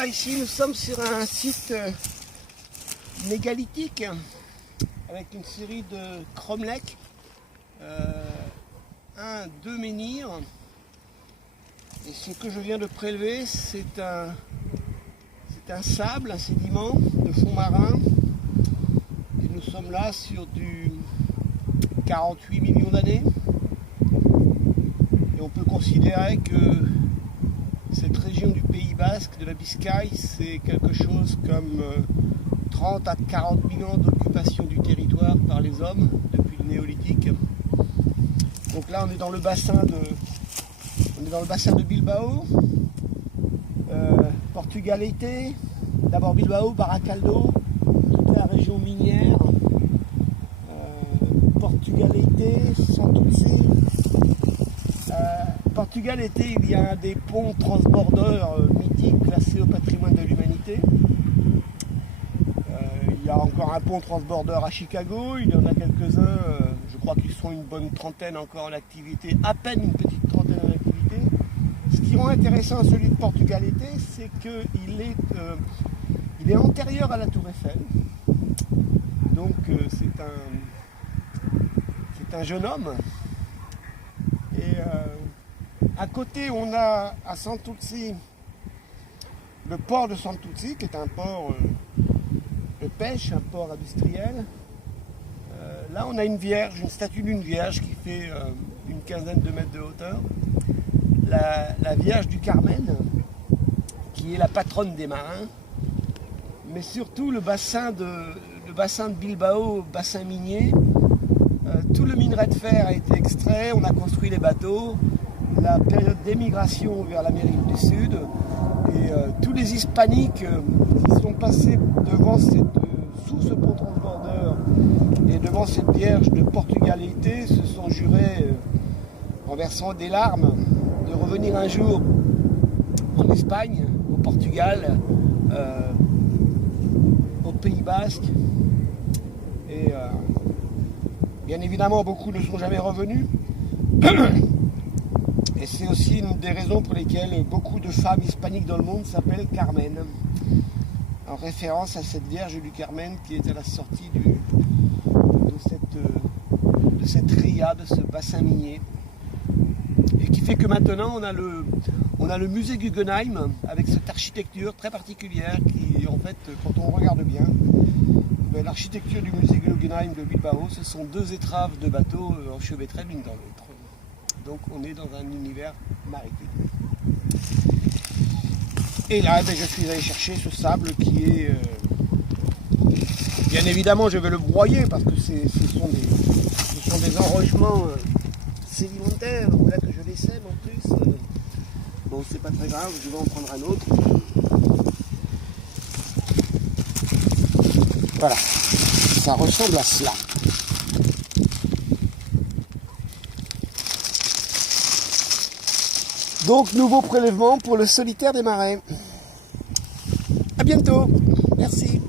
Voilà, ici nous sommes sur un site mégalithique avec une série de cromlechs, 2 menhirs. Et ce que je viens de prélever, c'est un sable, un sédiment de fond marin. Et nous sommes là sur du 48 millions d'années. Et on peut considérer que cette région du Pays Basque, de la Biscaye, c'est quelque chose comme 30 à 40 000 ans d'occupation du territoire par les hommes depuis le néolithique. Donc là on est dans le bassin de Bilbao, Portugalete, d'abord Bilbao, Baracaldo, toute la région minière, Portugalete, Santurce. Portugalete, il y a un des ponts transbordeurs mythiques classés au patrimoine de l'humanité. Il y a encore un pont transbordeur à Chicago, il y en a quelques-uns, je crois qu'ils sont une bonne trentaine encore en activité, à peine une petite trentaine en activité. Ce qui rend intéressant celui de Portugalete, c'est qu'il est antérieur à la Tour Eiffel. Donc c'est un jeune homme. Et à côté, on a à Santurce le port de Santurce, qui est un port de pêche, un port industriel. Là, on a une statue d'une vierge qui fait une quinzaine de mètres de hauteur. La Vierge du Carmel, qui est la patronne des marins. Mais surtout le bassin de Bilbao, bassin minier. Tout le minerai de fer a été extrait, on a construit les bateaux. La période d'émigration vers l'Amérique du Sud et tous les hispaniques qui sont passés sous ce pont transbordeur et devant cette vierge de Portugalete se sont jurés en versant des larmes de revenir un jour en Espagne, au Portugal, au Pays Basque. Et bien évidemment beaucoup ne sont jamais revenus. Et c'est aussi une des raisons pour lesquelles beaucoup de femmes hispaniques dans le monde s'appellent Carmen, en référence à cette Vierge du Carmen qui est à la sortie de cette ria, de ce bassin minier. Et qui fait que maintenant on a le musée Guggenheim avec cette architecture très particulière qui, en fait, quand on regarde bien, l'architecture du musée Guggenheim de Bilbao, ce sont 2 étraves de bateaux enchevêtrées l'une dans l'autre. Donc on est dans un univers maritime. Et là, je suis allé chercher ce sable qui est... bien évidemment, je vais le broyer parce que ce sont des enrochements sédimentaires. Voilà que je les sème en plus. Bon, c'est pas très grave, je vais en prendre un autre. Voilà, ça ressemble à cela. Donc, nouveau prélèvement pour le solitaire des marais. À bientôt. Merci.